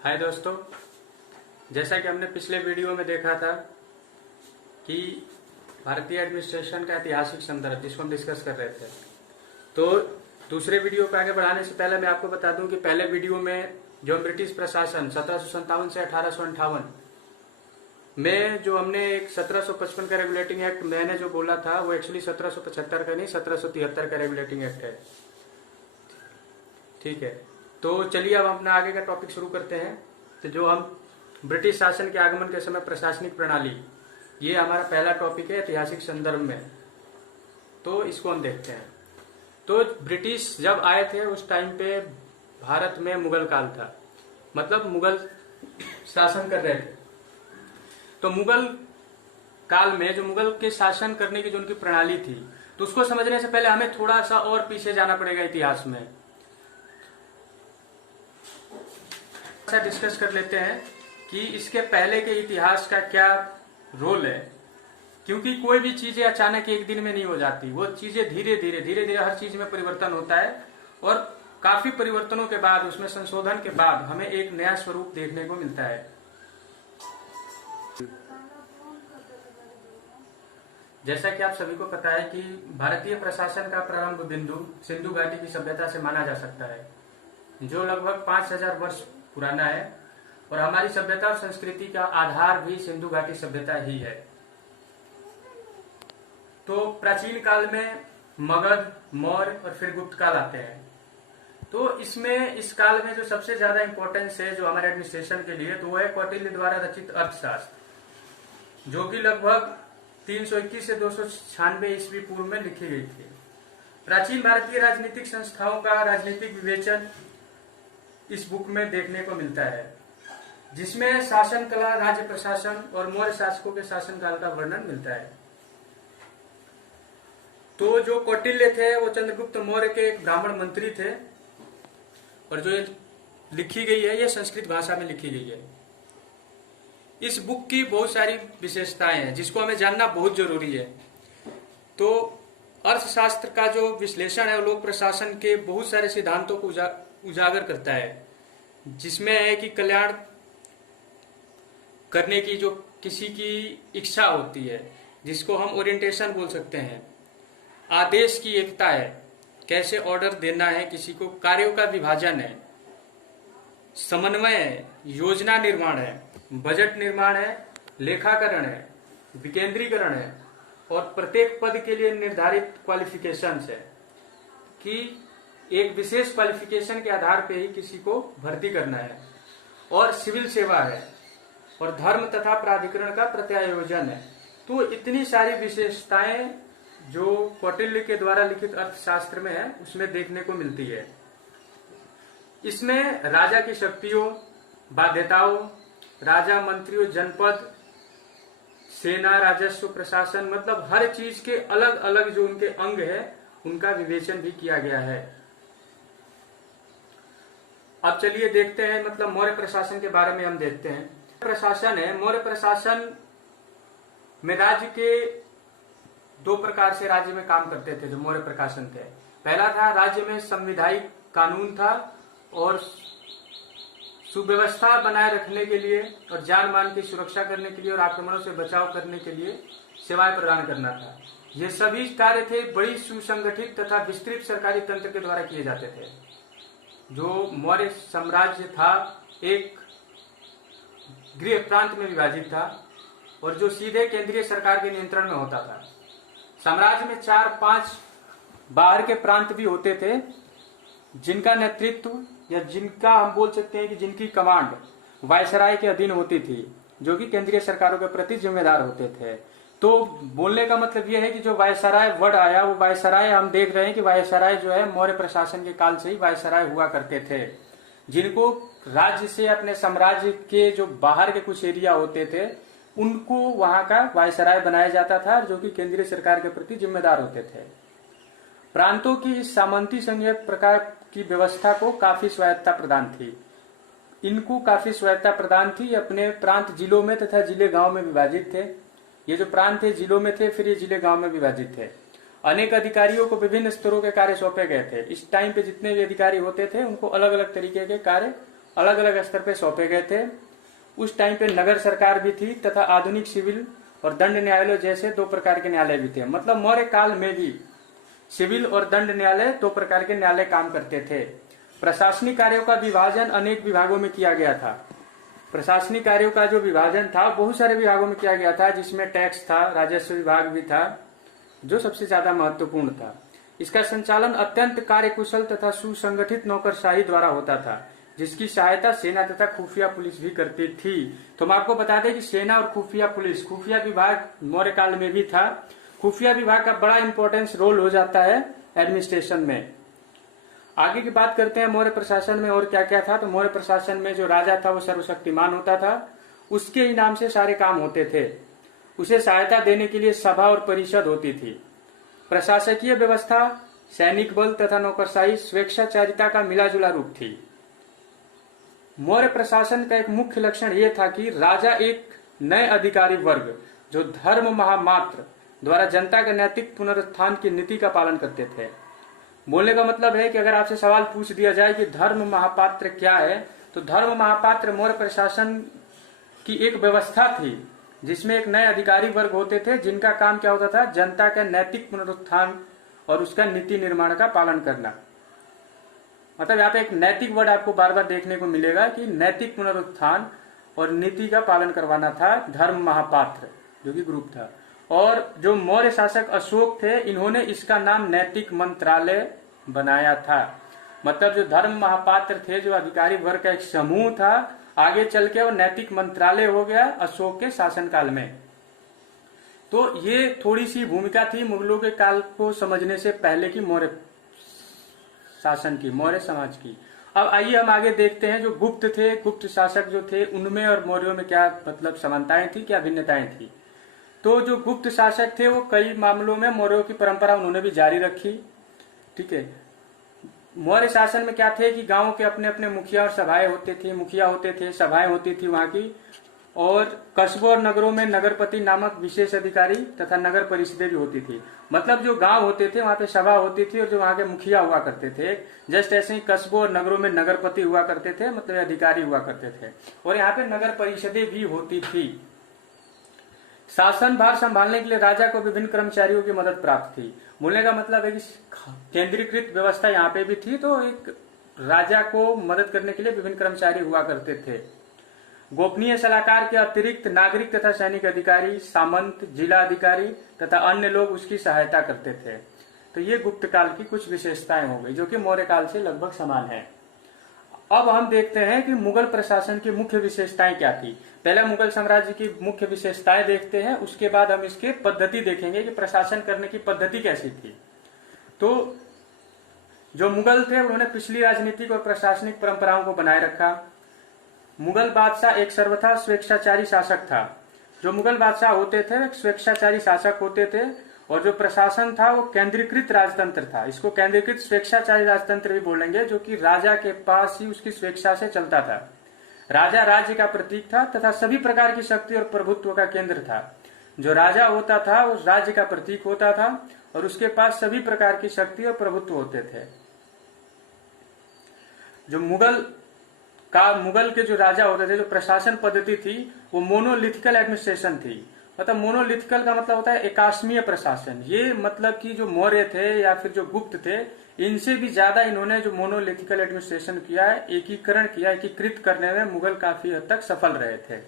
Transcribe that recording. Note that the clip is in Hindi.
हाय दोस्तों, जैसा कि हमने पिछले वीडियो में देखा था कि भारतीय एडमिनिस्ट्रेशन का ऐतिहासिक संदर्भ जिसको हम डिस्कस कर रहे थे, तो दूसरे वीडियो को आगे बढ़ाने से पहले मैं आपको बता दूं कि पहले वीडियो में जो ब्रिटिश प्रशासन 1757 से 1858 में जो हमने एक 1755 का रेगुलेटिंग एक्ट मैंने जो बोला था वो एक्चुअली 1775 का नहीं 1773 का रेगुलेटिंग एक्ट है। ठीक है, तो चलिए अब अपना आगे का टॉपिक शुरू करते हैं। तो जो हम ब्रिटिश शासन के आगमन के समय प्रशासनिक प्रणाली, ये हमारा पहला टॉपिक है ऐतिहासिक संदर्भ में, तो इसको हम देखते हैं। तो ब्रिटिश जब आए थे उस टाइम पे भारत में मुगल काल था, मतलब मुगल शासन कर रहे थे। तो मुगल काल में जो मुगल के शासन करने की जो उनकी प्रणाली थी, तो उसको समझने से पहले हमें थोड़ा सा और पीछे जाना पड़ेगा इतिहास में। डिस्कस कर लेते हैं कि इसके पहले के इतिहास का क्या रोल है, क्योंकि कोई भी चीजें अचानक एक दिन में नहीं हो जाती, वो चीजें धीरे धीरे हर चीज में परिवर्तन होता है और काफी परिवर्तनों के बाद, उसमें संशोधन के बाद हमें एक नया स्वरूप देखने को मिलता है। जैसा कि आप सभी को पता है कि भारतीय प्रशासन का प्रारंभ बिंदु सिंधु घाटी की सभ्यता से माना जा सकता है, जो लगभग 5000 वर्ष पुराना है, और हमारी सभ्यता और संस्कृति का आधार भी सिंधु घाटी सभ्यता ही है। तो प्राचीन काल में मगध, मौर्य और फिर गुप्त काल आते हैं। तो इसमें इस काल में जो सबसे ज्यादा इंपॉर्टेंस है जो हमारे एडमिनिस्ट्रेशन के लिए, तो वो है कौटिल्य द्वारा रचित अर्थशास्त्र, जो कि लगभग 321 से 296 ईस्वी पूर्व में लिखी गई थी। प्राचीन भारतीय राजनीतिक संस्थाओं का राजनीतिक विवेचन इस बुक में देखने को मिलता है, जिसमें शासन कला, राज्य प्रशासन और मौर्य शासकों के शासनकाल का वर्णन मिलता है। तो जो कौटिल्य थे वो चंद्रगुप्त मौर्य के एक ब्राह्मण मंत्री थे, और जो लिखी गई है ये संस्कृत भाषा में लिखी गई है। इस बुक की बहुत सारी विशेषताएं हैं जिसको हमें जानना बहुत जरूरी है। तो अर्थशास्त्र का जो विश्लेषण है वो लोक प्रशासन के बहुत सारे सिद्धांतों को उजागर करता है, जिसमें है कि कल्याण करने की जो किसी की इच्छा होती है, जिसको हम ओरिएंटेशन बोल सकते हैं, आदेश की एकता है, कैसे ऑर्डर देना है किसी को, कार्यों का विभाजन है, समन्वय है, योजना निर्माण है, बजट निर्माण है, लेखाकरण है, विकेंद्रीकरण है, और प्रत्येक पद के लिए निर्धारित क्वालिफिकेशंस है कि एक विशेष क्वालिफिकेशन के आधार पे ही किसी को भर्ती करना है, और सिविल सेवा है, और धर्म तथा प्राधिकरण का प्रत्यायोजन है। तो इतनी सारी विशेषताएं जो कौटिल्य के द्वारा लिखित अर्थशास्त्र में है उसमें देखने को मिलती है। इसमें राजा की शक्तियों, बाध्यताओं, राजा, मंत्रियों, जनपद, सेना, राजस्व, प्रशासन, मतलब हर चीज के अलग अलग जो उनके अंग है उनका विवेचन भी किया गया है। अब चलिए देखते हैं, मतलब मौर्य प्रशासन के बारे में हम देखते हैं। प्रशासन है, मौर्य प्रशासन में राज्य के दो प्रकार से राज्य में काम करते थे जो मौर्य प्रशासन थे। पहला था राज्य में संविधायिक कानून था, और सुव्यवस्था बनाए रखने के लिए और जान मान की सुरक्षा करने के लिए और आक्रमणों से बचाव करने के लिए सेवाएं प्रदान करना था। ये सभी कार्य थे बड़ी सुसंगठित तथा विस्तृत सरकारी तंत्र के द्वारा किए जाते थे। जो मौर्य साम्राज्य था एक गृह प्रांत में विभाजित था, और जो सीधे केंद्रीय सरकार के नियंत्रण में होता था। साम्राज्य में 4-5 बाहर के प्रांत भी होते थे, जिनका नेतृत्व या जिनका हम बोल सकते हैं कि जिनकी कमांड वायसराय के अधीन होती थी, जो कि केंद्रीय सरकारों के प्रति जिम्मेदार होते थे। तो बोलने का मतलब यह है कि जो वायसराय वर्ड आया, वो वायसराय हम देख रहे हैं कि वायसराय जो है मौर्य प्रशासन के काल से ही वायसराय हुआ करते थे, जिनको राज्य से अपने साम्राज्य के जो बाहर के कुछ एरिया होते थे उनको वहां का वायसराय बनाया जाता था, जो कि केंद्रीय सरकार के प्रति जिम्मेदार होते थे। प्रांतों की इस सामंती संघीय प्रकार की व्यवस्था को काफी स्वायत्ता प्रदान थी। इनको काफी स्वायत्ता प्रदान थी, अपने प्रांत जिलों में तथा जिले गांव में विभाजित थे। ये जो प्रांत थे जिलों में थे, फिर ये जिले गांव में विभाजित थे। अनेक अधिकारियों को विभिन्न स्तरों के कार्य सौंपे गए थे। इस टाइम पे जितने भी अधिकारी होते थे उनको अलग अलग तरीके के कार्य अलग अलग स्तर पे सौंपे गए थे। उस टाइम पे नगर सरकार भी थी तथा आधुनिक सिविल और दंड न्यायालय जैसे दो प्रकार के न्यायालय भी थे। मतलब मौर्य काल में भी सिविल और दंड न्यायालय दो प्रकार के न्यायालय काम करते थे। प्रशासनिक कार्यों का विभाजन अनेक विभागों में किया गया था। प्रशासनिक कार्यों का जो विभाजन था बहुत सारे विभागों में किया गया था, जिसमें टैक्स था, राजस्व विभाग भी था जो सबसे ज्यादा महत्वपूर्ण था। इसका संचालन अत्यंत कार्यकुशल तथा सुसंगठित नौकरशाही द्वारा होता था, जिसकी सहायता सेना तथा खुफिया पुलिस भी करती थी। तो हम आपको बता दें कि सेना और खुफिया पुलिस, खुफिया विभाग मौर्य काल में भी था। खुफिया विभाग का बड़ा इंपॉर्टेंस रोल हो जाता है एडमिनिस्ट्रेशन में। आगे की बात करते हैं मौर्य प्रशासन में और क्या क्या था। तो मौर्य प्रशासन में जो राजा था वो सर्वशक्तिमान होता था, उसके ही नाम से सारे काम होते थे। उसे सहायता देने के लिए सभा और परिषद होती थी। प्रशासकीय व्यवस्था, सैनिक बल तथा नौकरशाही स्वेच्छाचारिता का मिलाजुला रूप थी। मौर्य प्रशासन का एक मुख्य लक्षण यह था कि राजा एक नए अधिकारी वर्ग जो धर्म महामात्र द्वारा जनता के नैतिक पुनरुत्थान की नीति का पालन करते थे। बोलने का मतलब है कि अगर आपसे सवाल पूछ दिया जाए कि धर्म महापात्र क्या है, तो धर्म महापात्र मौर्य प्रशासन की एक व्यवस्था थी जिसमें एक नए अधिकारी वर्ग होते थे जिनका काम क्या होता था, जनता का नैतिक पुनरुत्थान और उसका नीति निर्माण का पालन करना। मतलब यहाँ पे एक नैतिक वर्ड आपको बार बार देखने को मिलेगा कि नैतिक पुनरुत्थान और नीति का पालन करवाना था धर्म महापात्र, जो कि ग्रुप था। और जो मौर्य शासक अशोक थे, इन्होंने इसका नाम नैतिक मंत्रालय बनाया था। मतलब जो धर्म महापात्र थे, जो अधिकारी वर्ग का एक समूह था, आगे चल के वो नैतिक मंत्रालय हो गया अशोक के शासनकाल में। तो ये थोड़ी सी भूमिका थी मुगलों के काल को समझने से पहले की मौर्य शासन की, मौर्य समाज की। अब आइए हम आगे देखते हैं जो गुप्त थे, गुप्त शासक जो थे, उनमें और मौर्यों में क्या मतलब समानताएं थी, क्या भिन्नताएं थी। तो जो गुप्त शासक थे वो कई मामलों में मौर्यों की परंपरा उन्होंने भी जारी रखी। ठीक है, मौर्य शासन में क्या थे कि गांवों के अपने अपने मुखिया और सभाएं होते थे, मुखिया होते थे, सभाएं होती थी वहां की। और कस्बों और नगरों में नगरपति नामक विशेष अधिकारी तथा नगर परिषदें भी होती थी। मतलब जो गांव होते थे वहां पे सभा होती थी और जो वहां के मुखिया हुआ करते थे, जस्ट ऐसे ही कस्बों और नगरों में नगरपति हुआ करते थे, मतलब अधिकारी हुआ करते थे। और यहाँ पे नगर परिषदें भी होती थी। शासन भार संभालने के लिए राजा को विभिन्न कर्मचारियों की मदद प्राप्त थी। बोलने का मतलब है कि केंद्रीकृत व्यवस्था यहाँ पे भी थी, तो एक राजा को मदद करने के लिए विभिन्न कर्मचारी हुआ करते थे। गोपनीय सलाहकार के अतिरिक्त नागरिक तथा सैनिक अधिकारी, सामंत, जिला अधिकारी तथा अन्य लोग उसकी सहायता करते थे। तो ये गुप्त काल की कुछ विशेषताएं हो गई जो कि मौर्य काल से लगभग समान है। अब हम देखते हैं कि मुगल प्रशासन की मुख्य विशेषताएं क्या थी। पहले मुगल साम्राज्य की मुख्य विशेषताएं देखते हैं, उसके बाद हम इसके पद्धति देखेंगे कि प्रशासन करने की पद्धति कैसी थी। तो जो मुगल थे उन्होंने पिछली राजनीतिक और प्रशासनिक परंपराओं को बनाए रखा। मुगल बादशाह एक सर्वथा स्वेच्छाचारी शासक था। जो मुगल बादशाह होते थे एक स्वेच्छाचारी शासक होते थे, और जो प्रशासन था वो केंद्रीकृत राजतंत्र था। इसको केंद्रीकृत स्वेच्छाचारी राजतंत्र भी बोलेंगे, जो कि राजा के पास ही उसकी स्वेच्छा से चलता था। राजा राज्य का प्रतीक था तथा सभी प्रकार की शक्ति और प्रभुत्व का केंद्र था। जो राजा होता था उस राज्य का प्रतीक होता था और उसके पास सभी प्रकार की शक्ति और प्रभुत्व होते थे। जो मुगल के जो राजा होते थे, जो प्रशासन पद्धति थी वो मोनोलिथिकल एडमिनिस्ट्रेशन थी। मतलब मोनोलिथिकल का मतलब होता है एकास्मीय प्रशासन। ये मतलब कि जो मौर्य थे या फिर जो गुप्त थे, इनसे भी ज्यादा इन्होंने जो मोनोलिथिकल एडमिनिस्ट्रेशन किया है, एकीकरण किया, एकीकृत करने में मुगल काफी हद तक सफल रहे थे।